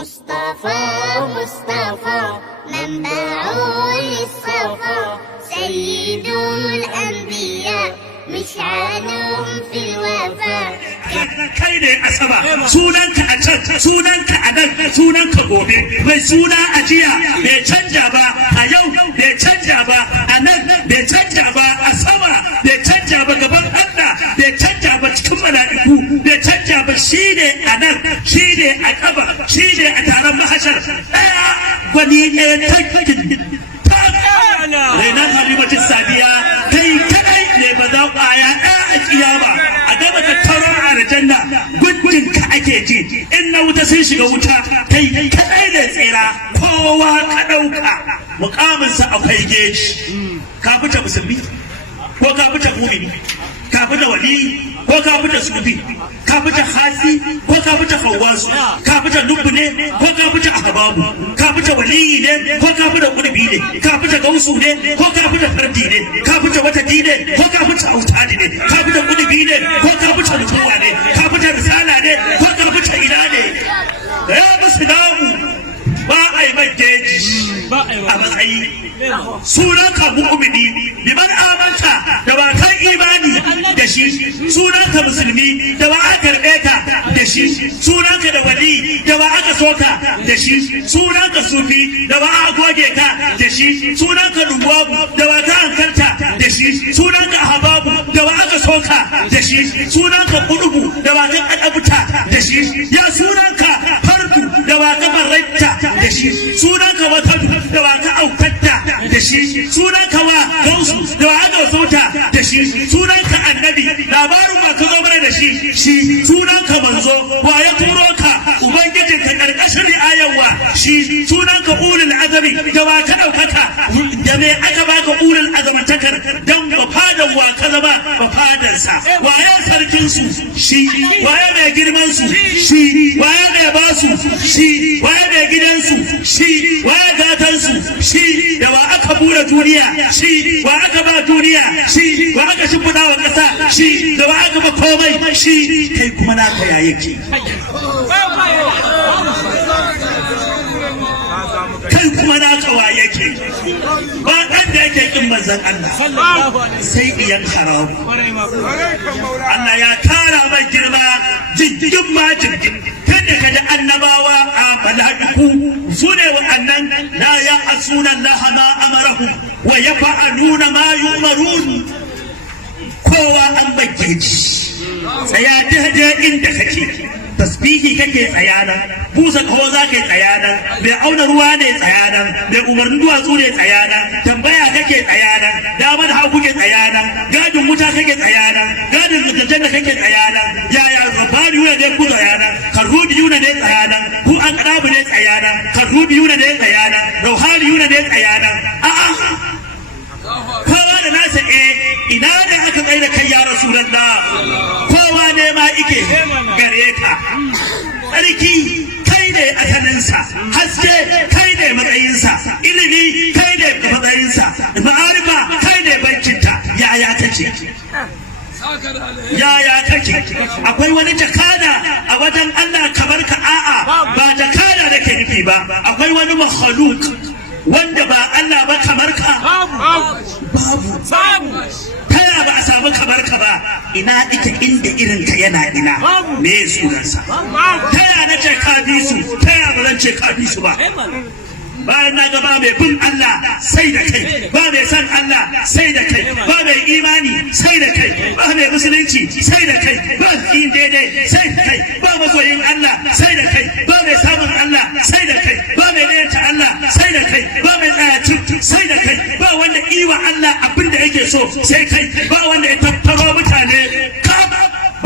مصطفى منبع للصفا سيد الأنبياء مشعلهم في الوفاء kai ne a sama sunanka a can sunanka a nan sunanka gobe mai suna a jiya bai canja ba a yau bai canja ba a nan bai canja ba a sama bai canja ba gaban Allah bai canja ba cikin mala'iku bai canja ba shine a nan shine a kaba shine a taron mahashar daya gwani ɗaya tankin Rainan Halimatu Sadiya kai kadai ne ba za kwaya ɗaya a kiyama a gaba da taron aljanna gudun ka ake ji in na wuta sun shiga wuta kai kadai ne tsira kowa ka ɗauka mukaminsa akwai geji ka fita musulmi ko ka fita mumini ka fita wali ko ka fita sufi ka fita hasi ko ka fita fawwasu ka fita lubbu ne ko ka fita ahbabu ka fita waliyi ne ko ka fita qurbi ne ka fita gausu ne ko ka fita fardi ne ka fita wata dine ko ka fita autadi ne ka fita qurbi ne ko ka fita nubuwa ne ka fita risala ne ko ka fita ila ne ya muslimu ba ai mageji a matsayi sunanka mu'mini liman amanta da ba kan imani da shi sunanka musulmi da ba aka karbe ka da shi sunanka da wali da ba aka soka da shi sunanka sufi da ba aka goge ka da shi sunanka dubabu da ba ka hankalta da shi sunanka hababu da ba aka soka da shi sunanka kudubu da ba ka kadabuta da shi ya sunanka fardu da ba ka barraita da shi sunanka watadu da ba ka aukatta da shi sunanka wa gausu da ba aka sauta da shi sunanka annabi labarin ma ka zo mana da shi sunanka manzo wa ya turo ka ubangijin ka karkashin ri'ayarwa shi sunanka ulul azami da ba ka daukaka da me aka baka ulul azamantakar dan ba fadan wa ka zama ba fadansa wa ya sarkin su shi wa ya mai girman su shi wa ya mai basu shi wa ya mai gidan su shi wa ya gatan su shi da wa aka bura duniya shi wa aka ba duniya shi wa aka shimfiɗa wa ƙasa shi da wa aka ba komai shi kai kuma naka ya yake kai kuma naka wa yake ba ɗan da yake kin manzon Allah sai iyan haramu Allah ya kara mai girma jirgin ma jirgin kada ka ji annabawa a mala'iku su ne waɗannan la ya asuna Allah ma amarahu wa yafa'aluna ma yu'marun kowa an bakke ji tsaya daidai inda kake tasbihi kake tsayana busa kawo za ka yi tsayana mai auna ruwa ne tsayana mai umarnin duwatsu ne tsayana tambaya kake tsayana damar hau kuke tsayana gadin wuta kake tsayana gadin zirgajen da kake tsayana yaya zafari yuna ne ku tsayana karhubi yuna ne tsayana ku an karabu ne tsayana karhubi yuna ne tsayana rauhari yuna ne tsayana a'a kowa da nasa ina da aka tsaye da kai ya rasulullah kowa ne ma ike gare ka tsarki kai ne asalinsa haske kai ne matsayinsa ilimi kai ne matsayinsa ma'arifa kai ne bankinta yaya take yaya take akwai wani jakada a wajen Allah kamar ka a'a ba jakada da ke nufi ba akwai wani makhluk wanda ba Allah ba kamar ka babu ta yaya ba a samu kamar ka ba ina ita inda irin ka yana ina me sunansa ta yaya na ce ka bi su ta yaya ba zan ce ka bi su ba bayan na ga ba mai bin Allah sai da kai ba mai san Allah sai da kai ba mai imani sai da kai ba mai musulunci sai da kai ba yin daidai sai da kai ba masoyin Allah sai da kai ba mai samun Allah sai da kai ba mai ɗayanta Allah sai da kai ba mai tsayacin sai da kai ba wanda iwa Allah abin da yake so sai kai ba wanda ya tattaro mutane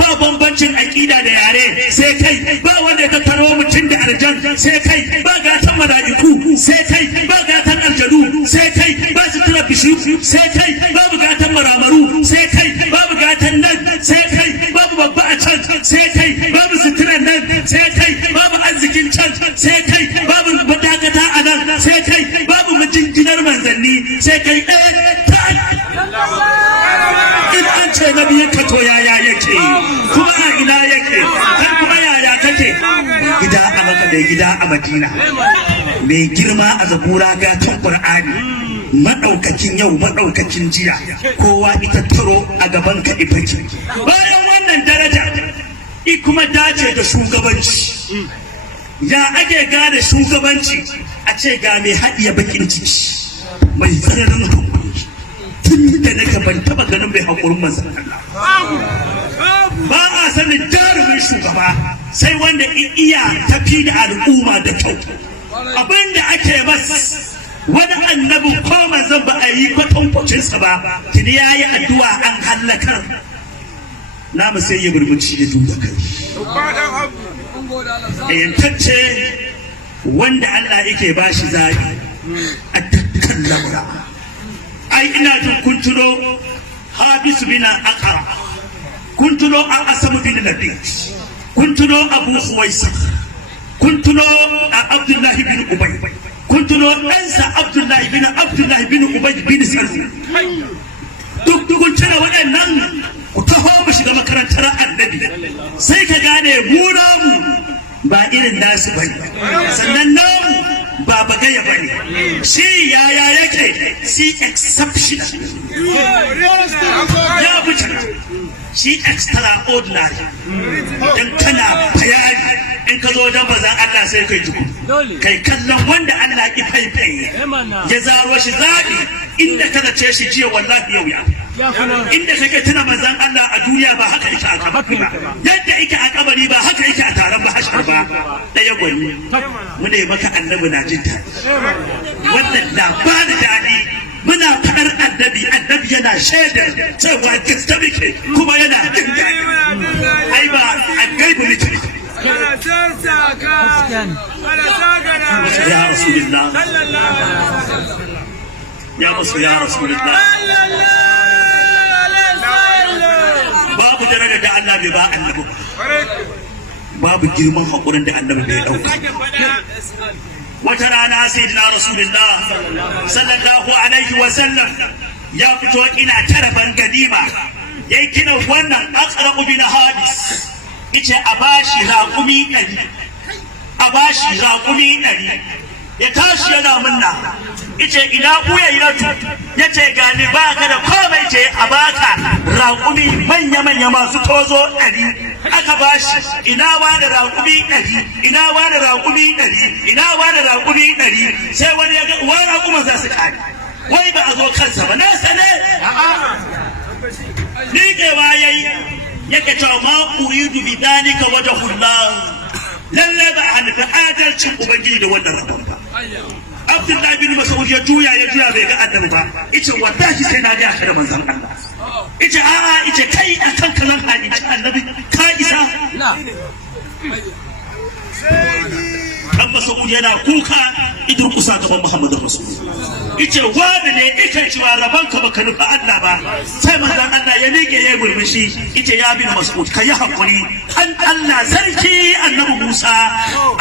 ba bambancin aƙida da yare sai kai ba wanda ya tattaro mutum da aljan sai kai ba gatan mala'iku sai kai ba gatan aljanu sai kai ba sutura bishu sai kai babu gatan maramaru sai kai babu gatan nan sai kai babu babba a can sai kai babu suturan nan sai kai babu arzikin can sai kai babu madakata a nan sai kai babu majinginar manzanni sai kai ɗaya ta in an ce na biyan ka to yaya yake kuma a ina yake kan kuma yaya kake gida a mai gida a Madina, mai girma a zabura gatan Qur'ani, maɗaukakin yau maɗaukakin jiya, kowa ita taro a gaban ka ifaki. Bayan wannan daraja kuma dace da shugabanci. Ya ake gane shugabanci a ce ga mai haɗiye bakin ciki mai tsananin haƙuri, tun da na ban taɓa ganin mai haƙurin manzan Allah. Ba a sanin jarumin shugaba sai wanda iya tafi da al'umma da kyau. Abinda ake mas wani annabin ko manzan ba a yi kwatankwacinsa ba, tuni ya yi addu'a an hallakar. Namu sai ya burbuci ya duba kai. Yantacce wanda Allah yake ba shi zaɓi a dukkan lamura. Ai ina jin kun tuno Habisu bin Aqra, kun tuno Asam bin Labid, kun tuno Abu Huwaisa, kun tuno Abdullahi bin Ubay, kun tuno ɗansa Abdullahi bin Ubay bin Salul. Duk kun tuna waɗannan, ku taho mu shiga makarantar Annabi sai ka gane mu namu ba irin nasu bane, sannan namu ba bagaya bane. Shi yaya yake? Si exceptional, ya wuce shi extraordinary. In kana bayani in ka zo dan bazan Allah sai kai juku kai kallon wanda Allah ki faifaye ya zaro shi zabi inda kana ce shi jiya wallahi yau ya inda kake tuna manzan Allah a duniya ba haka yake a kabari ba, yadda yake a kabari ba haka yake a taron ba hashar ba. Ɗaya gwani muna yi maka annabi na jin daɗi, wannan na ba da daɗi. Muna faɗar annabi yana shaidar cewa gaske muke kuma yana jin daɗi. Ai ba a gaibu muke. Ya Rasulullah, ya musu ya Rasulullah. Babu daraja da Allah bai ba annabi, babu girman haƙurin da annabi bai ɗauka. Wata rana sayyidina Rasulullah sallallahu alaihi wa sallam ya fito ina taraban ganima, ya gina wannan Aqra bin Habis, yace a bashi raƙumi 100, a bashi raƙumi 100. Ya tashi yana munna, yace ina Uyaynatu, yace gani baka da komai, ce a baka raƙumi manya masu tozo 100 aka bashi. Ina wani raƙumi 100, ina wani raƙumi 100, ina wani raƙumi 100. Sai wani ya ga wani raƙuma za su kare, wai ba a zo kansa ba, na sane ni ke wayayi yake cewa ma uridu bi dalika wajhullah, lalle ba a nufi adalcin ubangiji da wannan rabon ba. Abdullahi bin Mas'ud ya juya bai ga annabi ba, yace wallahi sai na ga da manzon Allah. Yace a'a, yace kai akan kazan hadisi annabi ka isa. Dan Mas'ud yana kuka idan kusa gaban Muhammadu Rasulullah. Yace wani ne yake cewa rabanka baka nufi Allah ba. Sai manzon Allah ya miƙe ya murmushi, yace ya bin Mas'ud kai hakuri, an Allah sarki annabi Musa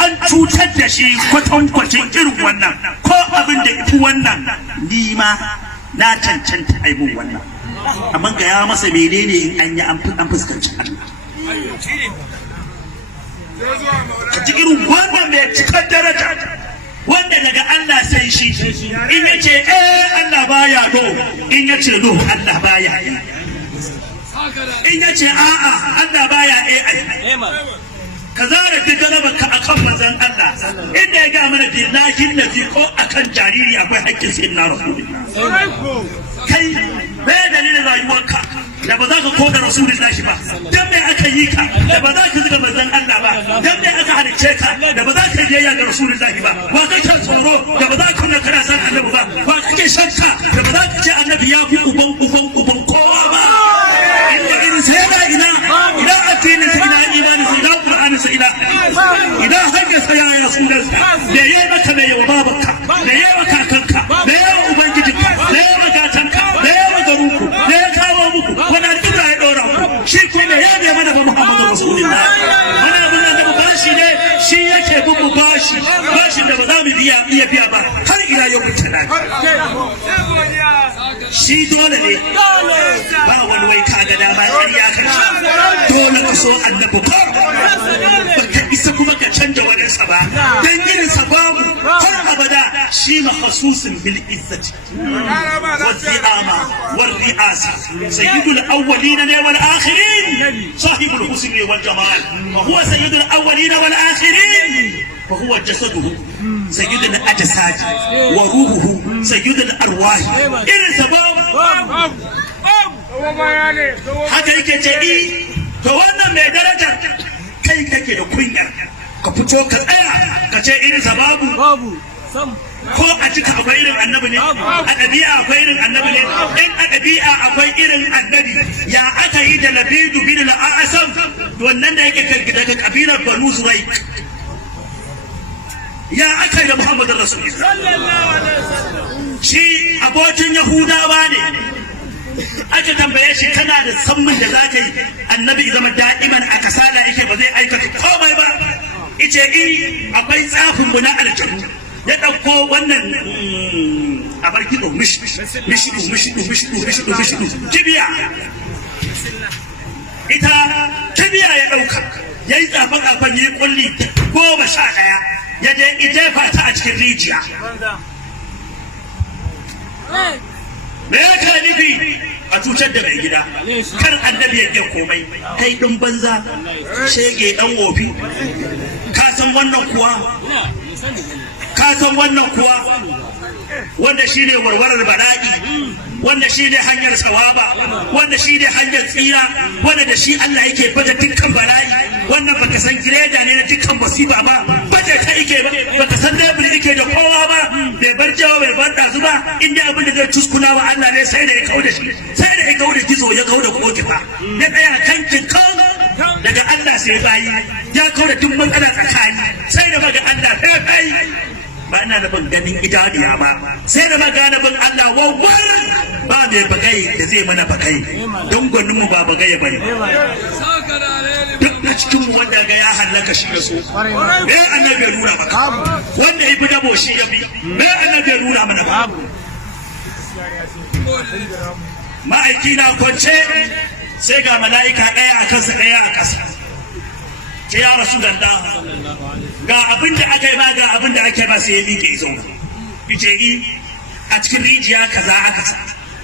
an cutar da shi kwatankwacin irin wannan, ko abin da ifi wannan ni ma na cancanta ai mun wannan. Amma ga ya masa menene in an yi an fuskanci Allah. Ka ji irin wannan mai cikar daraja wanda daga Allah sai shi, in yace Allah baya no, in yace no Allah baya yi, in yace a'a Allah baya ka zara digalaba ka akan manzon Allah, inda ya ga mana billahi nabi ko akan jariri akwai haƙƙin sai na Rasulullah. Kai bai dalilin rayuwarka da ba za ka koda Rasulullahi ba, dan me aka yi ka da ba za ka zuga manzon Allah ba, dan me aka halicce ka da ba za ka yi ga Rasulullahi ba, wa kake tsoro da ba za ka nuna kana san annabi ba, wa kake shakka da ba za ka ce annabi ya fi uban kowa ba. Inda irin sai ina addinin sai ina imanin sai ina Qur'anin sai ina hanyar sai ya Rasulullah, da yayi maka da yawa babanka, da yawa kakanka, da yawa ubangijinka, da yawa gatanka, da yawa garuku, da ya kawo muku wannan duka ya dora ku, shi kuma ya ne mana ba Muhammadu Rasulullah. Wannan abin da mu bashi ne, shi yake bin mu bashin da ba za mu iya biya ba har ila yau mutana. Shi dole ne ba wani wai ka ga dama ƙarya ka dole ka so annabi ko ba ka isa kuma ka canja waninsa ba dan irinsa babu har abada shi makhsusun bil izzati wal zi'ama wal ri'asa sayyidul awwalin wal akhirin sahibul husni wal jamal wa huwa sayyidul awwalin wal akhirin wa huwa jasaduhu sayyidul ajsad wa ruhuhu sayyidul arwah irinsa babu haka yake ce to wannan mai darajar kai kake da kunya ka fito ka tsaya ka ce irin babu ko a cika akwai irin annabi ne a ɗabi'a akwai irin annabi ne in a ɗabi'a akwai irin annabi ya aka yi da labidu bin al'asam wannan da yake daga kabilar banu zurai ya aka yi da muhammadu rasulullah shi abokin yahudawa ne aka tambaye shi kana da sammin da za ka yi annabi zama da'iman a kasala yake ba zai aikata komai ba ice akwai tsafin mu na aljanu ya ɗauko wannan a barki ɗo mishidu kibiya ita kibiya ya ɗauka ya yi tsafe-tsafen ya yi ƙulli 11 ya je jefa ta a cikin rijiya me ya ka nufi a cutar da mai gida kar annabi ya ke komai kai ɗin banza shege ɗan wofi ka san wannan kuwa wanda shi ne warwarar bala'i wanda shi ne hanyar sawaba wanda shi ne hanyar tsira wanda da shi Allah yake bada dukkan bala'i wannan baka san gireda ne na dukkan musiba ba bada ta yake baka san lebur yake da kowa ba bai bar jawo bai bar dazu ba inda abin da zai tuskuna wa Allah ne sai da ya kauda shi sai da ya kauda gizo ya kauda kokifa ya tsaya kankin kan daga Allah sai bayi ya kauda duk matsala tsakani sai da maga Allah sai bayi ba ina da ban ganin idaniya ba sai da magana bin Allah wawwar ba mai bagai da zai mana bagai don gwanin mu ba bagai bane duk da cikin wanda ga ya halaka shi da so me annabi ya nuna maka wanda ya bi dabo shi ya bi me annabi ya nuna mana ba ma'aiki na kwance sai ga mala'ika ɗaya a kansa ɗaya a ƙasa ce ya rasu da ga abin da aka yi ba ga abin da ake ba sai ya miƙe zo ice a cikin rijiya kaza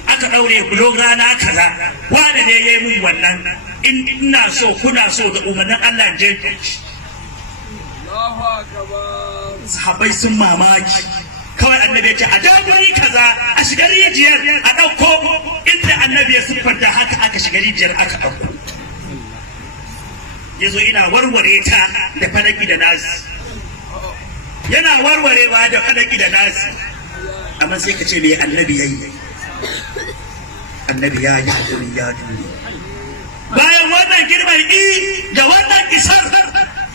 aka ɗaure bulo rana kaza wanda ne ya yi mun wannan in ina so kuna so da umarnin Allah je sahabbai sun mamaki kawai annabi ya ce a daguri kaza a shiga rijiyar a ɗauko inda annabi ya siffanta haka aka shiga rijiyar aka ɗauko ya zo ina warware ta da falaki da nasi yana warwarewa da falaki da nasi amma sai ka ce me annabi ya yi annabi ya yi hakuri ya duniya bayan wannan girman da wannan isar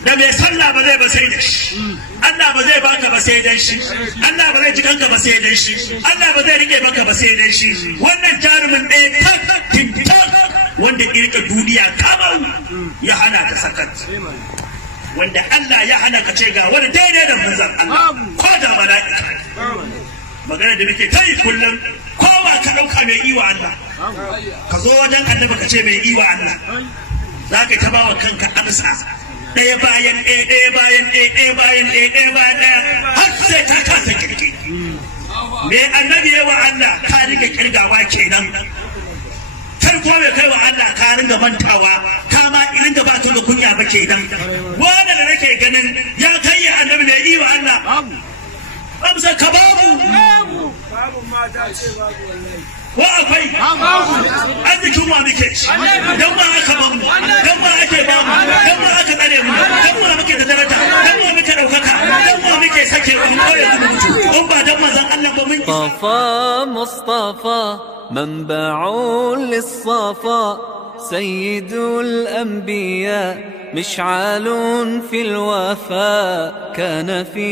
da mai sallah ba zai ba sai da shi Allah ba zai baka ba sai dan shi Allah ba zai jikanka ba sai dan shi Allah ba zai rike maka ba sai dan shi wannan jarumin ɗaya tak wanda kirka duniya kamar ya hana ka sakat wanda Allah ya hana ka ce ga wani daidai da manzon Allah ko da mala'ika magana da muke kai kullum kowa ka dauka mai iwa Allah ka zo wajen annabi ka ce mai iwa Allah za ka ta bawa kanka amsa ɗaya bayan ɗaya ɗaya bayan ɗaya ɗaya bayan ɗaya ɗaya bayan ɗaya har sai ka kasa kirki me annabi ya wa Allah ka rike kirgawa kenan kai ko mai kai wa Allah ka ringa mantawa ka ma irin da ba ta da kunya ba kenan wanda da nake ganin ya kai ya annabi mai iwa Allah amsa ka babu mata ce babu wallahi ko akwai arzikin wa muke dan ba aka ba mu dan ba ake ba mu dan ba aka tsare mu dan ba muke da daraja dan ba muke daukaka dan ba muke sake mu kore mu mutu in ba dan manzon Allah ba mun مصطفى منبع للصفا سيد الأنبياء مشعل في الوفاء كان في